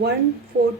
1/4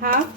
1/2